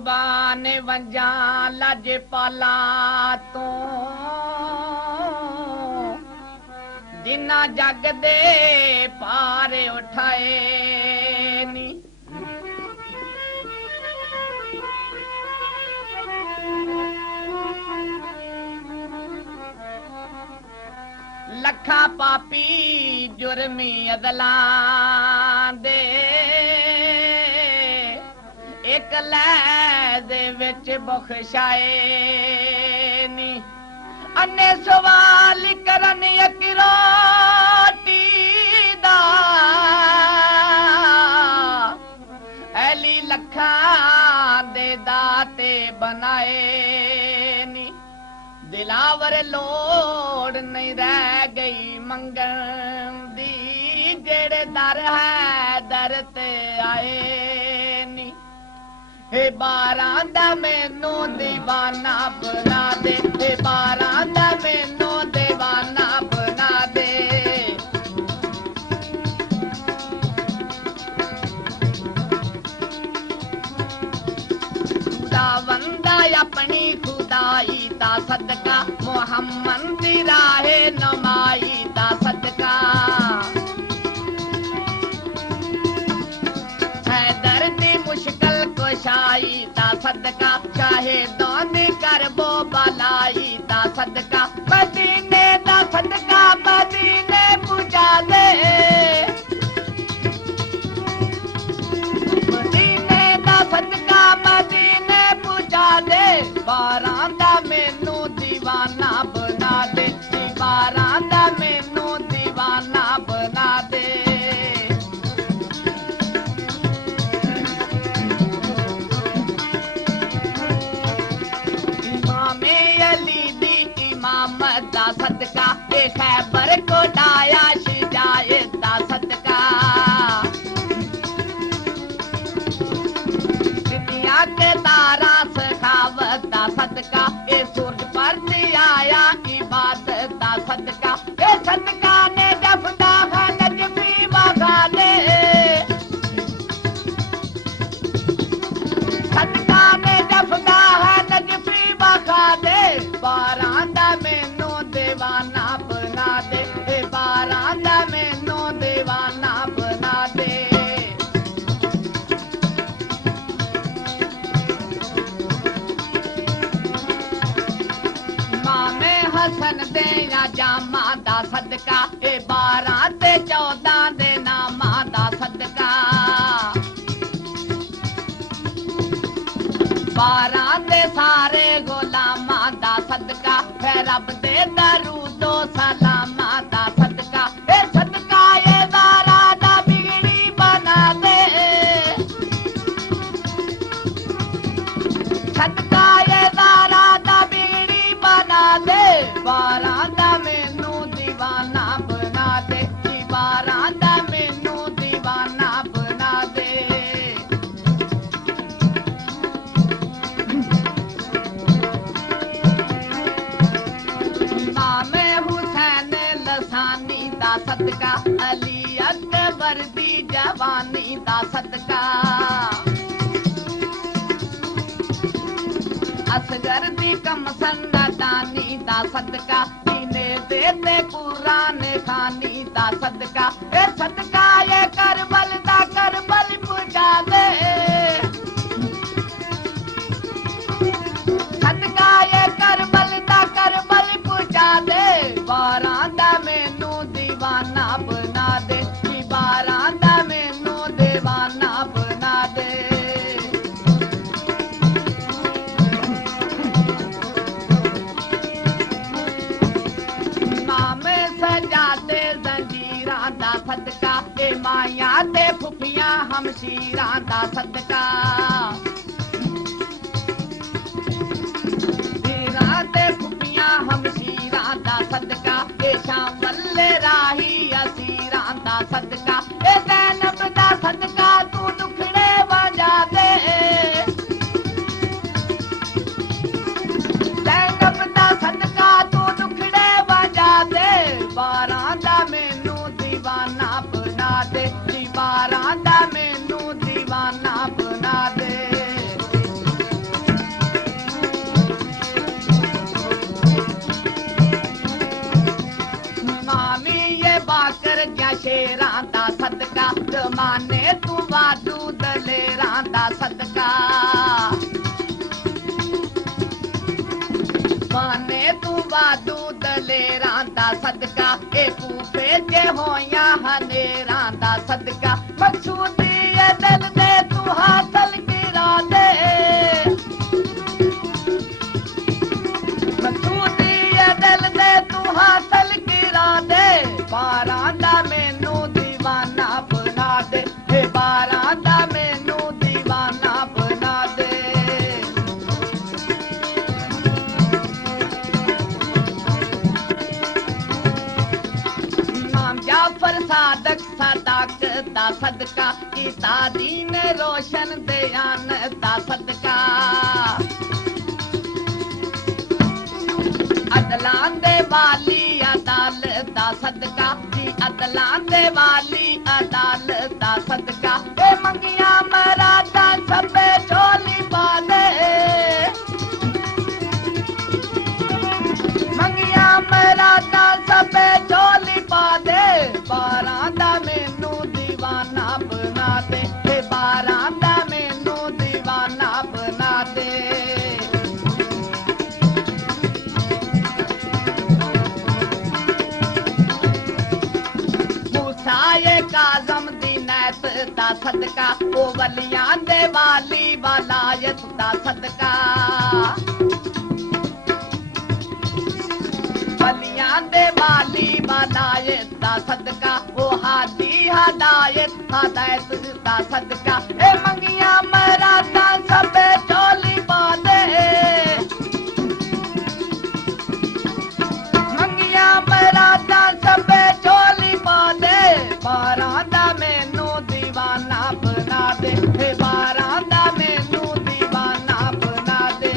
कुर्बान वंजा लाजे पाला तो जिन्ना जग दे पार उठाए नी लखा पापी जुर्मी अदला दे एक लै दे विच बख्शाए नी अन्ने सवाल करन यकरोटी दा ऐली लखा दे दाते बनाए नी दिलावर लोड़ नहीं रह गई मंगन दी जेड़े दर है दर ते आए नी हे बारां दा मैनू दीवाना बना दे हे बारां दा मैनू दीवाना बना दे खुदावंदा अपनी खुदाई दा सदका मोहम्मद दी राहे नमाई दा सदका हैदर दी मुश्किल कुशाई दा सदका शाहिदों दी करबो बलाई दा सदका मदीने दा सदका मदीने पूजा दे मदीने दा सदका मदीने पूजा दे बारां दा मैनू दीवाना बना दे बारां दा मैनू दीवाना बना दे इमामे अली दी इमामत दा सदका ए खैबर को डाया शिजायत दा सदका दुनिया के तारा सखावत दा सदका ए सूरज पर आया इबादत दा सदका ए सदका ने जफदा नजफी वखा दे सदका ने जफदा नजफी वखा दे बारां दा मैनू दीवाना बना दे ए बारां दा मैनू दीवाना बना दे हसन दे या जामा दा सदका ए 12 ते 14 दे नामा दा सदका 12 दे सारे गुलामा दा सदका फिर रब दे दरूदो सलामा दा सदका ए सदका ए दारा दा बिगड़ी बना दे सदका ए दारा दा बिगड़ी बना दे बारां दा मैनू दीवाना बना दे बारां दा मैनू दीवाना बना दे इमाम हुसैन लसानी दा सदका अली अकबर दी जवानी दा सदका असगर दी कमसन दानी दा सदका दीने देते कुरान खानी दा सदका ए सदका ये करबल दा करबल पूजा दे सदका ये करबल दा करबल पूजा दे बारां दा मैनू दीवाना बना दे बारां दा मैनू दीवाना बना दे सजाते जंजीरां दा सदका ए माया ते फुफियां हमशीरां दा सदका धीरां ते फुफियां हमशीरां दा सदका ए शाम वल्ले राही असीरां दा सदका ए ज़ैनब दा सदका तू दुखड़े वजा दे ज़ैनब दा सदका तू दुखड़े वजा दे बारां दा मैनू दीवाना बना दे बारां दा मैनू दीवाना बना दे माने तू वादू दलेरां दा सदका माने तू वादू दलेरां दा सदका ए फूफे जे होया हनेरां दा सदका मकसूदी ए दिल दे तू हासिल करा दे मकसूदी ए दिल दे तू हासिल करा दे बारां दा मैनू दीवाना बना दे हे बारां दा मैनू दीवाना बना दे इमाम जाफर सादक सदाक दा सदका कीता दीन रोशन दयान दा सदका अदलां दे वाली अदालत दा सदका जी अदलां दे वाली अदालत दा सदका ए मंगिया मरादा सबे झोली पा दे मंगिया मरादा सबे झोली पा दे बारां दा मैनू दीवाना बना दे हे बारां दा मैनू दीवाना बना दे साये काजम दी नैत दा सदका ओ वलियां दे वाली वलायत दा सदका वलियां दे वाली वलायत दा सदका ओ हादी हदायत हदायत दा सदका ए मंगिया मरादा सबे झोली पा दे मंगिया मरादा सबे झोली पा दे बारां दा मैनू दीवाना बना दे हे बारां दा मैनू दीवाना बना दे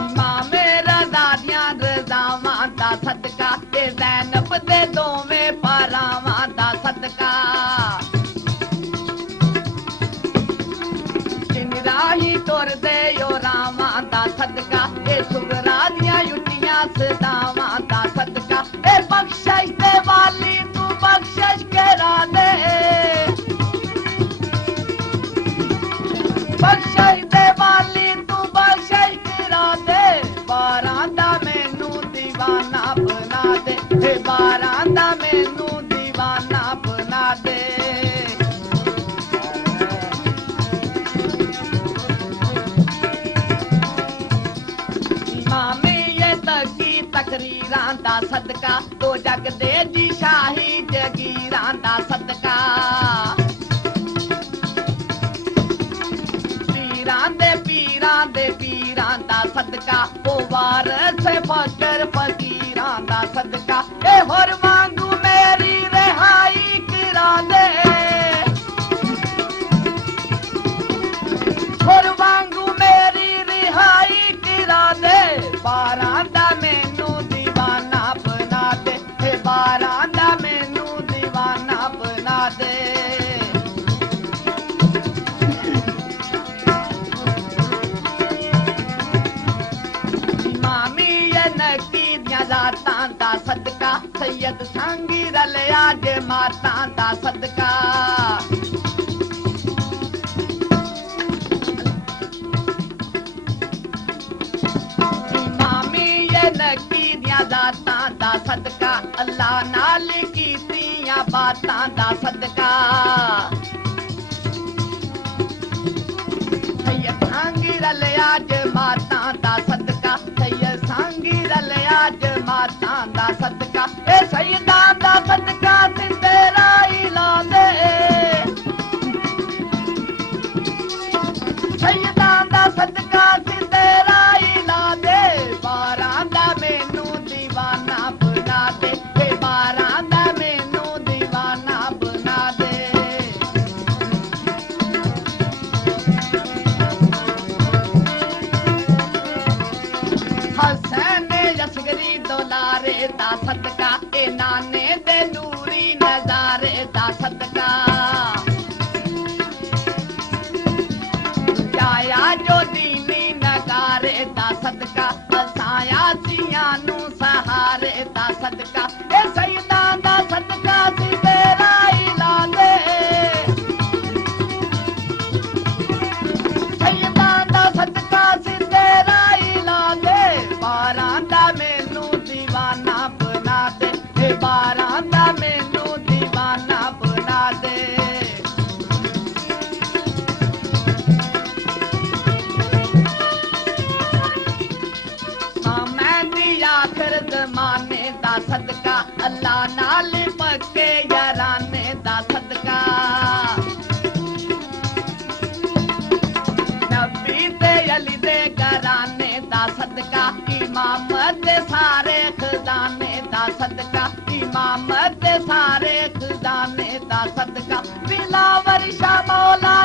इमाम रज़ा दियां रज़ावां दा सदका ते ज़ैनब दे दोवें परावां दा सदका राही तुर दे यो रावां दा सदका ए सुगरा दियां युटियां सदावां दा सदका ए बख्शिश दे वाली तू बख्शिश करा दे बख्शिश दे वाली तू बख्शिश करा दे बारां दा मैनू दीवाना बना दे हे बारां दा मैनू दीवाना बना दे तकरीरां दा सदका तो जग दे जी शाही जगीरां दा सदका पीरां दे पीरां दा सदका ओ वारस फकर फकीरां दा सदका ए होर वांगू मेरी रिहाई करा दे होर वांगू मेरी रिहाई करा दे बारां दा मैनू दीवाना बना दे हे बारां दा मैनू दीवाना बना दे इमामी नकी दियां जातां दा सदका सैयद सांगी रलिया जे मातां दा सदका दातां दा सदका अल्लाह नाल कीतियां बातां दा सदका सैयद सांगी रलिया ज मातां दा सदका सैयद सांगी रलिया ज मातां दा सदका ए सैयदां दा सदका तेरा इला दे सैयदां दा सदका तेरा इला दे बारां दा मैनू दीवाना बना दे हे बारां दा मैनू दीवाना बना दे हसन यसगरी दोलारे दा सदका ए नाने दे नूरी नजारे दा सदका जाया जो दीनी नगारे दा सदका असाया दुनिया नू सहारे दा सदका ए सईदा दा सदका सी तेरा इलाजे सईदा दा सदका सी तेरा इलाजे बारां दा मैनू दीवाना बना दे ए बारां दा मैनू दीवाना बना दे आखिर जमाने दा सदका अल्लाह नाल पक्के याराने दा सदका नबी ते अली दे घराने दा सदका इमाम दे सारे खजाने दा सदका इमाम दे सारे खजाने दा सदका बिलावर शाह मौला